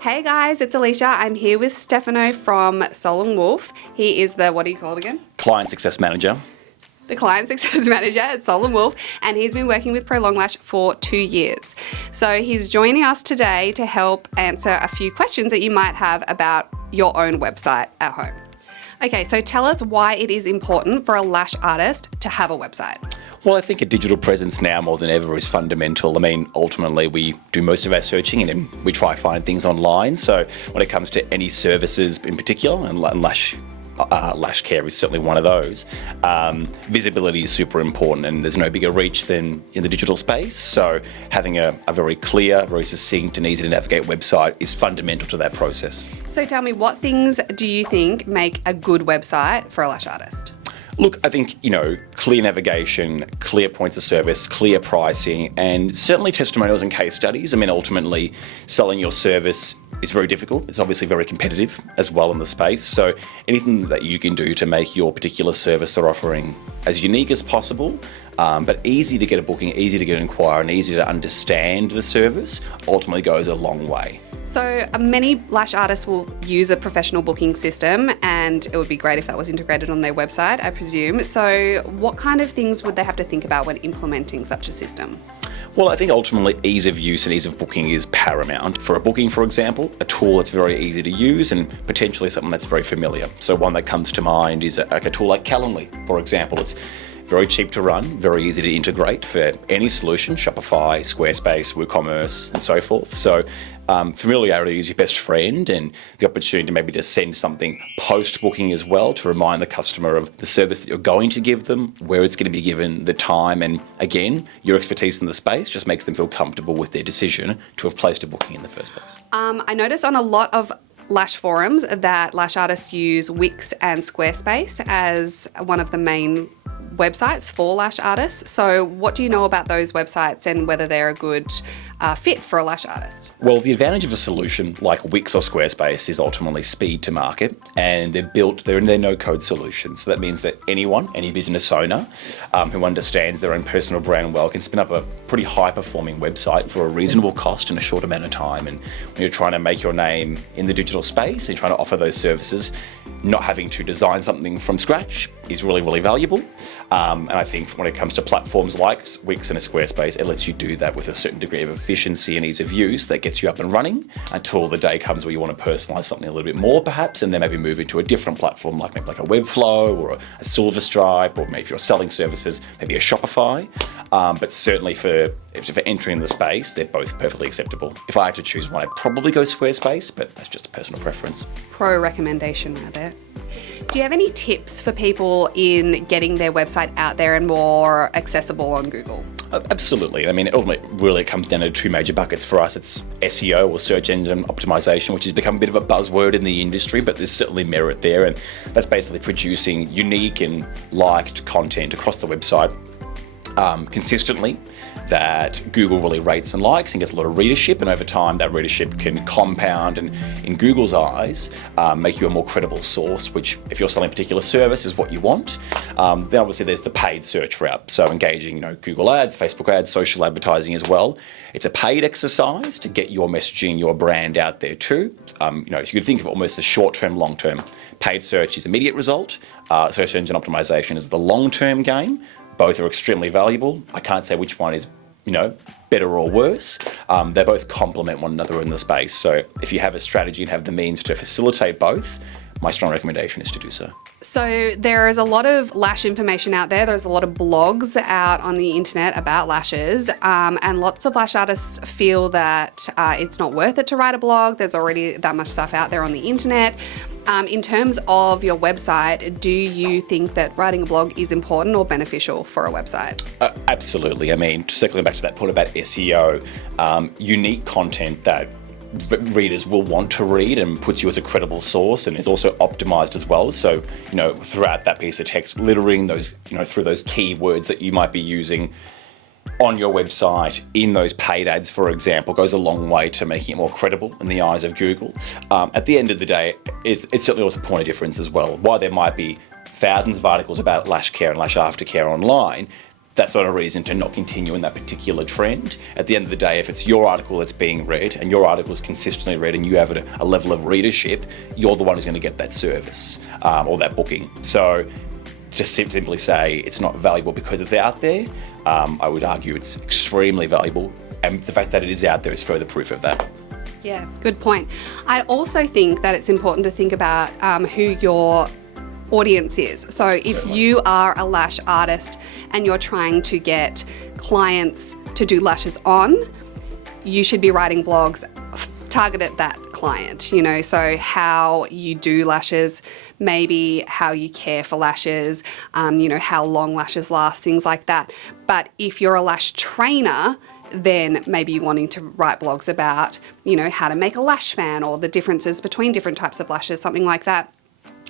Hey guys, it's Alicia. I'm here with Stefano from Solon Wolf. He is the, what are you called again? Client Success Manager. The Client Success Manager at Solon Wolf, and he's been working with Prolong Lash for 2 years. So he's joining us today to help answer a few questions that you might have about your own website at home. Okay, so tell us why it is important for a lash artist to have a website. Well, I think a digital presence now more than ever is fundamental. I mean, ultimately, we do most of our searching and then we try to find things online. So when it comes to any services in particular, and lash care is certainly one of those, visibility is super important, and there's no bigger reach than in the digital space. So having a very clear, very succinct and easy to navigate website is fundamental to that process. So tell me, what things do you think make a good website for a lash artist? Look, I think, clear navigation, clear points of service, clear pricing, and certainly testimonials and case studies. I mean, ultimately, selling your service is very difficult. It's obviously very competitive as well in the space. So anything that you can do to make your particular service or offering as unique as possible, but easy to get a booking, easy to get an inquiry, and easy to understand the service, ultimately goes a long way. So many lash artists will use a professional booking system, and it would be great if that was integrated on their website, I presume. So what kind of things would they have to think about when implementing such a system? Well, I think ultimately ease of use and ease of booking is paramount. For a booking, for example, a tool that's very easy to use and potentially something that's very familiar. So one that comes to mind is a tool like Calendly, for example. It's very cheap to run, very easy to integrate for any solution, Shopify, SquareSpace, WooCommerce, and so forth. So familiarity is your best friend, and the opportunity to maybe just send something post-booking as well to remind the customer of the service that you're going to give them, where it's going to be given, the time, and again, your expertise in the space just makes them feel comfortable with their decision to have placed a booking in the first place. I notice on a lot of lash forums that lash artists use Wix and SquareSpace as one of the main websites for lash artists. So what do you know about those websites and whether they're a good fit for a lash artist? Well, the advantage of a solution like Wix or Squarespace is ultimately speed to market, and they're no-code solutions. So that means that anyone, any business owner who understands their own personal brand well can spin up a pretty high-performing website for a reasonable cost in a short amount of time. And when you're trying to make your name in the digital space and trying to offer those services, not having to design something from scratch is really, really valuable. And I think when it comes to platforms like Wix and a Squarespace, it lets you do that with a certain degree of efficiency and ease of use that gets you up and running until the day comes where you want to personalize something a little bit more perhaps, and then maybe move into a different platform like maybe like a Webflow or a Silver Stripe, or maybe if you're selling services, maybe a Shopify. But certainly for entering the space, they're both perfectly acceptable. If I had to choose one, I'd probably go Squarespace, but that's just a personal preference. Pro recommendation right there. Do you have any tips for people in getting their website out there and more accessible on Google? Absolutely. I mean, it comes down to two major buckets for us. It's SEO, or search engine optimization, which has become a bit of a buzzword in the industry, but there's certainly merit there. And that's basically producing unique and liked content across the website consistently that Google really rates and likes and gets a lot of readership, and over time that readership can compound and, in Google's eyes, make you a more credible source, which, if you're selling a particular service, is what you want. Then obviously there's the paid search route, so engaging Google ads, Facebook ads, social advertising as well. It's a paid exercise to get your messaging, your brand out there too. So you could think of it almost as short-term, long-term. Paid search is immediate result. Search engine optimization is the long-term game. Both are extremely valuable. I can't say which one is better or worse. They both complement one another in the space. So if you have a strategy and have the means to facilitate both, my strong recommendation is to do so. So there is a lot of lash information out there. There's a lot of blogs out on the internet about lashes, and lots of lash artists feel that it's not worth it to write a blog. There's already that much stuff out there on the internet. In terms of your website, do you think that writing a blog is important or beneficial for a website? Absolutely. I mean, circling back to that point about SEO, unique content that readers will want to read and puts you as a credible source, and is also optimized as well. So, throughout that piece of text, littering those, through those keywords that you might be using on your website in those paid ads, for example, goes a long way to making it more credible in the eyes of Google. At the end of the day, it's certainly also a point of difference as well. While there might be thousands of articles about lash care and lash aftercare online, that's not a reason to not continue in that particular trend. At the end of the day, if it's your article that's being read and your article is consistently read and you have a level of readership, you're the one who's going to get that service or that booking. So just simply say it's not valuable because it's out there. I would argue it's extremely valuable, and the fact that it is out there is further proof of that. Yeah, good point. I also think that it's important to think about who your audience is. So if you are a lash artist and you're trying to get clients to do lashes on, you should be writing blogs targeted at that client, you know, so how you do lashes, maybe how you care for lashes, you know, how long lashes last, things like that. But if you're a lash trainer, then maybe you're wanting to write blogs about, you know, how to make a lash fan or the differences between different types of lashes, something like that.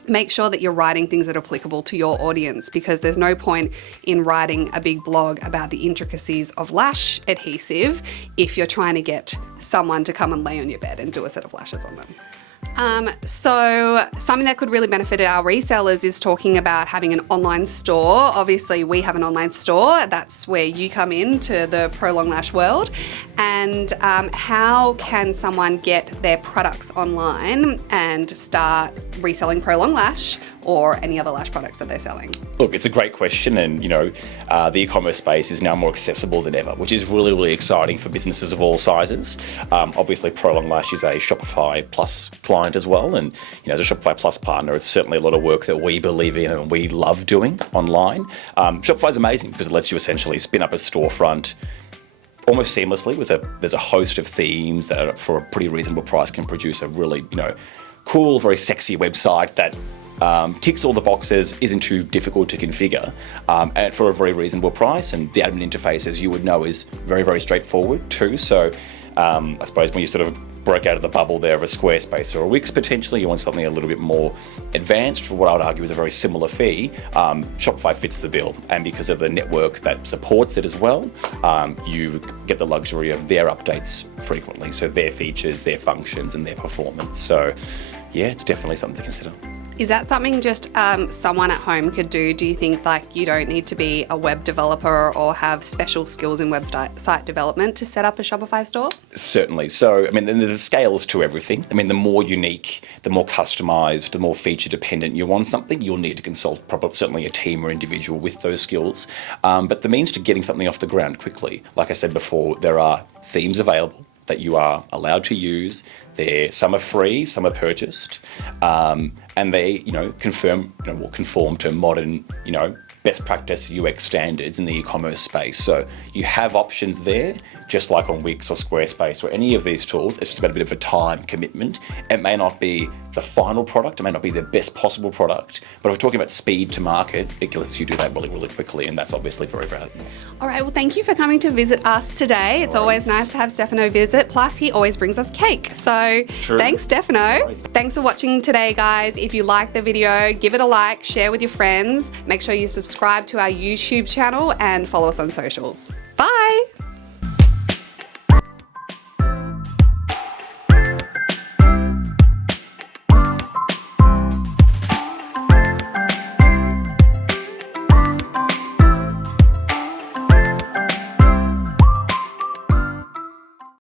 Make sure that you're writing things that are applicable to your audience, because there's no point in writing a big blog about the intricacies of lash adhesive if you're trying to get someone to come and lay on your bed and do a set of lashes on them. So something that could really benefit our resellers is talking about having an online store. Obviously, we have an online store. That's where you come into the Prolong Lash world. And how can someone get their products online and start reselling Prolong Lash or any other lash products that they're selling? Look, it's a great question, and you know, the e-commerce space is now more accessible than ever, which is really, really exciting for businesses of all sizes. Obviously, Prolong Lash is a Shopify Plus client as well, and you know, as a Shopify Plus partner, it's certainly a lot of work that we believe in and we love doing online. Shopify is amazing because it lets you essentially spin up a storefront almost seamlessly there's a host of themes that are, for a pretty reasonable price, can produce a really, you know, cool, very sexy website that ticks all the boxes, isn't too difficult to configure, and for a very reasonable price. And the admin interface, as you would know, is very, very straightforward too. So I suppose when you sort of broke out of the bubble there of a SquareSpace or a Wix, potentially you want something a little bit more advanced for what I would argue is a very similar fee, Shopify fits the bill. And because of the network that supports it as well, you get the luxury of their updates frequently. So their features, their functions, and their performance. So yeah, it's definitely something to consider. Is that something just someone at home could do? Do you think like you don't need to be a web developer or have special skills in website development to set up a Shopify store? Certainly. So, I mean, there's scales to everything. I mean, the more unique, the more customized, the more feature dependent you want something, you'll need to consult probably certainly a team or individual with those skills. But the means to getting something off the ground quickly, like I said before, there are themes available that you are allowed to use. Some are free, some are purchased, and they, you know, will conform to modern, you know, best practice UX standards in the e-commerce space. So you have options there, just like on Wix or Squarespace or any of these tools. It's just about a bit of a time commitment. It may not be the final product, it may not be the best possible product, but if we're talking about speed to market, it lets you do that really, really quickly, and that's obviously very valuable. All right, well, thank you for coming to visit us today. It's always nice to have Stefano visit, plus he always brings us cake. So thanks, Stefano. Thanks for watching today, guys. If you liked the video, give it a like, share with your friends. Make sure you subscribe to our YouTube channel and follow us on socials. Bye.